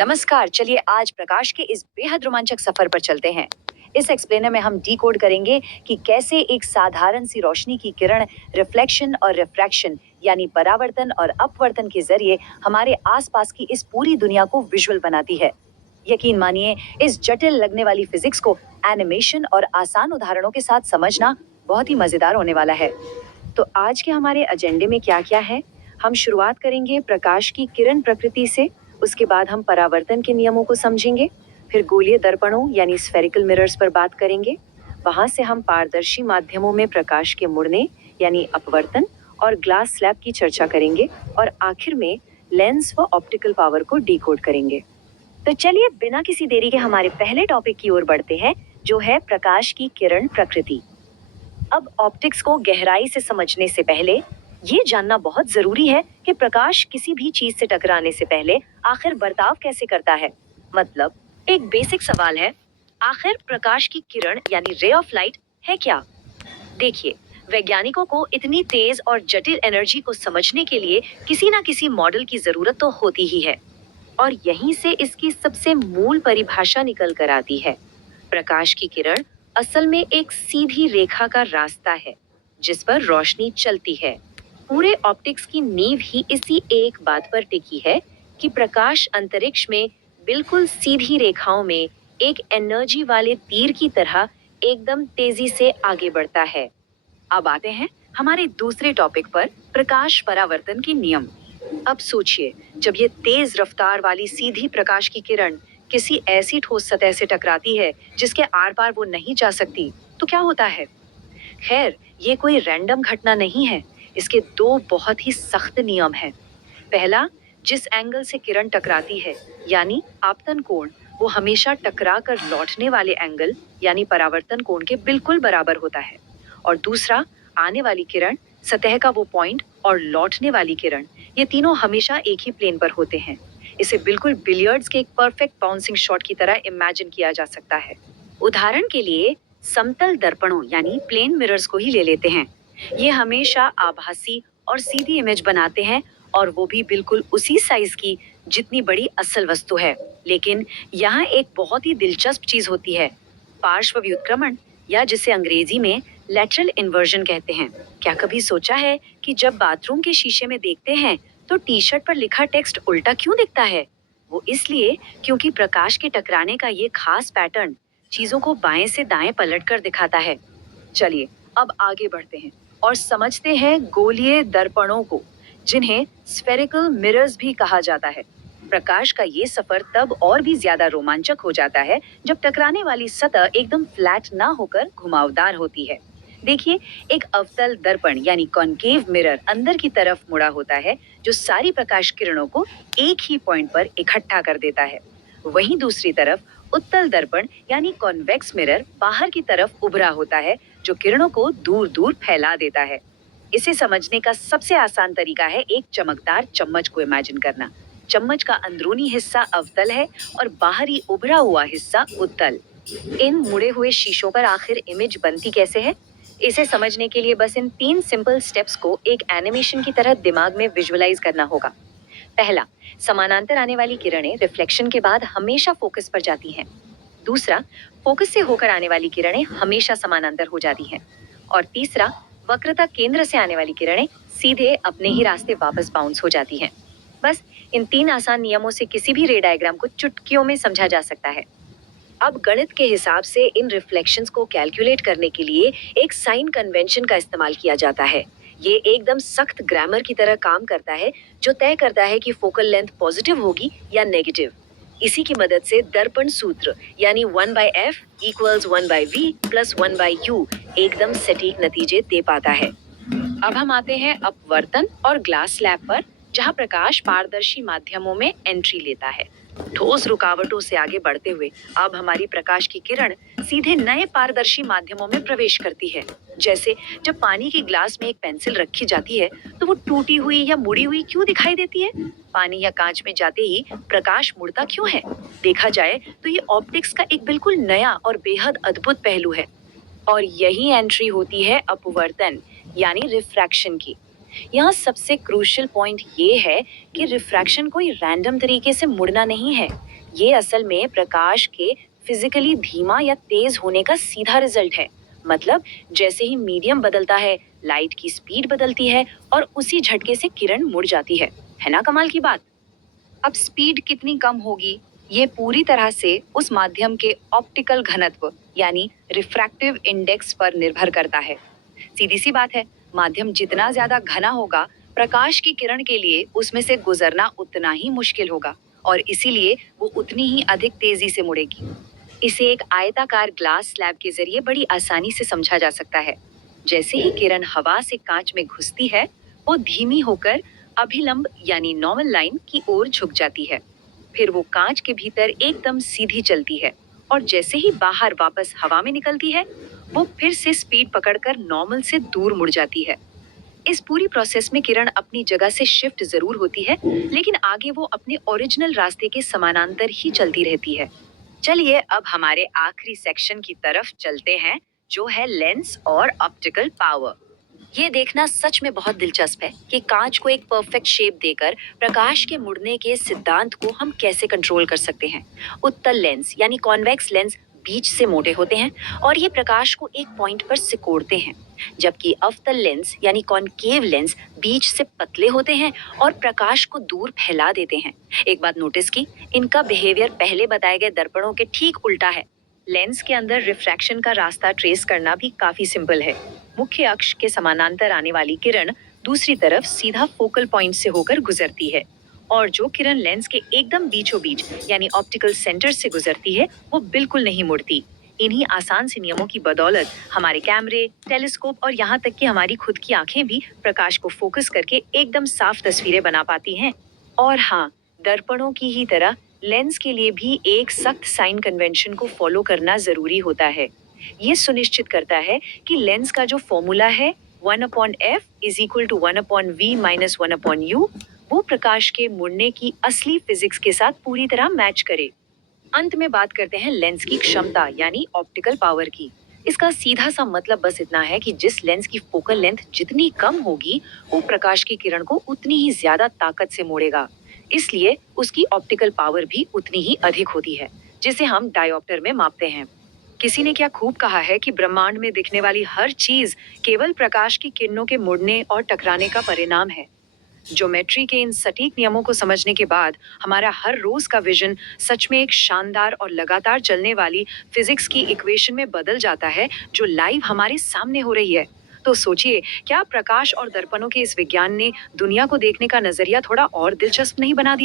नमस्कार, चलिए आज प्रकाश के इस बेहद रोमांचक सफर पर चलते हैं। इस एक्सप्लेनर में हम डिकोड करेंगे कि कैसे एक साधारण सी रोशनी की किरण रिफ्लेक्शन और रिफ्रैक्शन यानी परावर्तन और अपवर्तन के जरिए हमारे आसपास की इस पूरी दुनिया को विजुअल बनाती है। यकीन मानिए, इस जटिल लगने वाली फिजिक्स को एनिमेशन और आसान उदाहरणों के साथ समझना बहुत ही मजेदार होने वाला है। तो आज के हमारे एजेंडे में क्या क्या है? हम शुरुआत करेंगे प्रकाश की किरण प्रकृति से, उसके बाद हम परावर्तन के नियमों को समझेंगे, फिर गोलीय दर्पणों यानी स्फेरिकल मिरर्स पर बात करेंगे। वहां से हम पारदर्शी माध्यमों में प्रकाश के मुड़ने यानी अपवर्तन और ग्लास स्लैब की चर्चा करेंगे और आखिर में लेंस व ऑप्टिकल पावर को डिकोड करेंगे। तो चलिए बिना किसी देरी के हमारे पहले टॉपिक की ओर बढ़ते हैं, जो है प्रकाश की किरण प्रकृति। अब ऑप्टिक्स को गहराई से समझने से पहले ये जानना बहुत जरूरी है कि प्रकाश किसी भी चीज से टकराने से पहले आखिर बर्ताव कैसे करता है। मतलब एक बेसिक सवाल है, आखिर प्रकाश की किरण यानी रे ऑफ लाइट है क्या? देखिए, वैज्ञानिकों को इतनी तेज और जटिल एनर्जी को समझने के लिए किसी ना किसी मॉडल की जरूरत तो होती ही है, और यहीं से इसकी सबसे मूल परिभाषा निकल कर आती है। प्रकाश की किरण असल में एक सीधी रेखा का रास्ता है जिस पर रोशनी चलती है। पूरे ऑप्टिक्स की नींव ही इसी एक बात पर टिकी है कि प्रकाश अंतरिक्ष में बिल्कुल सीधी रेखाओं में एक एनर्जी वाले तीर की तरह एकदम तेजी से आगे बढ़ता है। अब आते हैं हमारे दूसरे टॉपिक पर, प्रकाश परावर्तन के नियम। अब सोचिए, जब ये तेज रफ्तार वाली सीधी प्रकाश की किरण किसी ऐसी ठोस सतह से टकराती है जिसके आर पार वो नहीं जा सकती, तो क्या होता है? खैर, ये कोई रैंडम घटना नहीं है। इसके दो बहुत ही सख्त नियम हैं। पहला, जिस एंगल से किरण टकराती है यानी आपतन कोण, वो हमेशा टकरा कर लौटने वाले एंगल यानी परावर्तन कोण के बिल्कुल बराबर होता है। और दूसरा, आने वाली किरण, सतह का वो पॉइंट और लौटने वाली किरण, ये तीनों हमेशा एक ही प्लेन पर होते हैं। इसे बिल्कुल बिलियर्ड्स के एक परफेक्ट बाउंसिंग शॉट की तरह इमेजिन किया जा सकता है। उदाहरण के लिए समतल दर्पणों यानी प्लेन मिरर्स को ही ले लेते हैं। ये हमेशा आभासी और सीधी इमेज बनाते हैं, और वो भी बिल्कुल उसी साइज की जितनी बड़ी असल वस्तु है। लेकिन यहाँ एक बहुत ही दिलचस्प चीज होती है, पार्श्व व्युत्क्रमण, या जिसे अंग्रेजी में लैटरल इन्वर्जन कहते हैं। क्या कभी सोचा है कि जब बाथरूम के शीशे में देखते हैं तो टी शर्ट पर लिखा टेक्स्ट उल्टा क्यों दिखता है? वो इसलिए क्योंकि प्रकाश के टकराने का ये खास पैटर्न चीजों को बाएं से दाएं पलट कर दिखाता है। चलिए अब आगे बढ़ते हैं और समझते हैं गोलीय दर्पणों को, जिन्हें स्फेरिकल मिरर्स भी कहा जाता है। प्रकाश का ये सफर तब और भी ज्यादा रोमांचक हो जाता है जब टकराने वाली सतह एकदम फ्लैट ना होकर घुमावदार होती है। देखिए, एक अवतल दर्पण यानी कॉनकेव मिरर अंदर की तरफ मुड़ा होता है, जो सारी प्रकाश किरणों को एक ही पॉइंट पर इकट्ठा कर देता है। वहीं दूसरी तरफ उत्तल दर्पण यानी कॉन्वेक्स मिरर बाहर की तरफ उभरा होता है, जो किरणों को दूर दूर फैला देता है। इसे समझने का सबसे आसान तरीका है एक चमकदार चम्मच को इमेजिन करना। चम्मच का अंदरूनी हिस्सा अवतल है और बाहरी उभरा हुआ हिस्सा उत्तल। इन मुड़े हुए शीशों पर आखिर इमेज बनती कैसे है? इसे समझने के लिए बस इन 3 सिंपल स्टेप्स को एक एनिमेशन की तरह दिमाग में विजुअलाइज करना होगा। पहला, समानांतर आने वाली किरणें रिफ्लेक्शन के बाद हमेशा फोकस पर जाती हैं। दूसरा, फोकस से होकर आने वाली किरणें हमेशा समानांतर हो जाती हैं। और तीसरा, वक्रता केंद्र से आने वाली किरणें सीधे अपने ही रास्ते वापस बाउंस हो जाती हैं। बस इन 3 आसान नियमों से किसी भी रे डायग्राम को चुटकियों में समझा जा सकता है। अब गणित के हिसाब से इन रिफ्लेक्शंस को कैलकुलेट करने के लिए एक साइन कन्वेंशन का इस्तेमाल किया जाता है। ये एकदम सख्त ग्रामर की तरह काम करता है, जो तय करता है कि फोकल लेंथ पॉजिटिव होगी या नेगेटिव। इसी की मदद से दर्पण सूत्र यानी 1/f = 1/v + 1/u एकदम सटीक नतीजे दे पाता है। अब हम आते हैं अपवर्तन और ग्लास स्लैब पर, जहां प्रकाश पारदर्शी माध्यमों में एंट्री लेता है। ठोस रुकावटों से आगे बढ़ते हुए अब हमारी प्रकाश की किरण सीधे नए पारदर्शी माध्यमों में प्रवेश करती है। जैसे जब पानी के ग्लास में एक पेंसिल रखी जाती है तो वो टूटी हुई या मुड़ी हुई क्यों दिखाई देती है? पानी या कांच में जाते ही प्रकाश मुड़ता क्यों है? देखा जाए तो ये ऑप्टिक्स का एक बिल्कुल नया और बेहद अद्भुत पहलू है। और यही एंट्री होती है अपवर्तन यानी रिफ्रैक्शन की। यहाँ सबसे क्रूशियल पॉइंट ये है कि रिफ्रैक्शन कोई रैंडम तरीके से मुड़ना नहीं है। ये असल में प्रकाश के फिजिकली धीमा या तेज होने का सीधा रिजल्ट है। मतलब जैसे ही मीडियम बदलता है, लाइट की स्पीड बदलती है और उसी झटके से किरण मुड़ जाती है ना कमाल की बात। अब स्पीड कितनी कम होगी, ये पूरी तरह से उस माध्यम के ऑप्टिकल घनत्व यानी रिफ्रैक्टिव इंडेक्स पर निर्भर करता है। सीधी सी बात है, माध्यम जितना ज्यादा घना होगा, प्रकाश की किरण के लिए उसमें से गुजरना उतना ही मुश्किल होगा और इसीलिए वो उतनी ही अधिक तेजी से मुड़ेगी। इसे एक आयताकार ग्लास स्लैब के जरिए बड़ी आसानी से समझा जा सकता है। जैसे ही किरण हवा से कांच में घुसती है, वो धीमी होकर अभिलंब यानी नॉर्मल लाइन की ओर झुक जाती है। फिर वो कांच के भीतर एकदम सीधी चलती है और जैसे ही बाहर वापस हवा में निकलती है, वो फिर से स्पीड पकड़कर नॉर्मल से दूर मुड़ जाती है। इस पूरी प्रोसेस में किरण अपनी जगह से शिफ्ट जरूर होती है, लेकिन आगे वो अपने ओरिजिनल रास्ते के समानांतर ही चलती रहती है। चलिए अब हमारे आखिरी सेक्शन की तरफ चलते हैं, जो है लेंस और ऑप्टिकल पावर। ये देखना सच में बहुत दिलचस्प है कि कांच को एक परफेक्ट शेप देकर प्रकाश के मुड़ने के सिद्धांत को हम कैसे कंट्रोल कर सकते हैं। उत्तल लेंस यानी कॉन्वेक्स लेंस बीच से मोटे होते हैं और ये प्रकाश को एक पॉइंट पर सिकोड़ते हैं, जबकि अवतल लेंस यानी कॉनकेव लेंस बीच से पतले होते हैं और प्रकाश को दूर फैला देते हैं। एक बात नोटिस की, इनका बिहेवियर पहले बताए गए दर्पणों के ठीक उल्टा है। लेंस के अंदर रिफ्रैक्शन का रास्ता ट्रेस करना भी काफी सिंपल है। मुख्य अक्ष के समानांतर आने वाली किरण दूसरी तरफ सीधा फोकल पॉइंट से होकर गुजरती है और जो किरण लेंस के एकदम बीचों बीच यानी ऑप्टिकल सेंटर से गुजरती है, वो बिल्कुल नहीं मुड़ती। इन्हीं आसान से नियमों की बदौलत हमारे कैमरे, टेलीस्कोप और यहाँ तक कि हमारी खुद की आंखें भी प्रकाश को फोकस करके एकदम साफ तस्वीरें बना पाती हैं। और हाँ, दर्पणों की ही तरह लेंस के लिए भी एक सख्त साइन कन्वेंशन को फॉलो करना जरूरी होता है। ये सुनिश्चित करता है कि लेंस का जो फॉर्मूला है 1/f is equal to 1/v minus 1/u, वो प्रकाश के मुड़ने की असली फिजिक्स के साथ पूरी तरह मैच करे। अंत में बात करते हैं लेंस की क्षमता यानी ऑप्टिकल पावर की। इसका सीधा सा मतलब बस इतना है कि जिस लेंस की फोकल लेंथ जितनी कम होगी, वो प्रकाश की किरण को उतनी ही ज्यादा ताकत से मोड़ेगा। इसलिए उसकी ऑप्टिकल पावर भी उतनी ही अधिक होती है, जिसे हम डायोप्टर में मापते हैं। किसी ने क्या खूब कहा है कि ब्रह्मांड में दिखने वाली हर चीज केवल प्रकाश की किरणों के मुड़ने और टकराने का परिणाम है। ज्योमेट्री के इन सटीक नियमों को समझने के बाद हमारा हर रोज का विजन सच में एक शानदार और लगातार चलने वाली फिजिक्स की इक्वेशन में बदल जाता है, जो लाइव हमारे सामने हो रही है। तो सोचिए, क्या प्रकाश और दर्पणों के इस विज्ञान ने दुनिया को देखने का नजरिया थोड़ा और दिलचस्प नहीं बना दिया?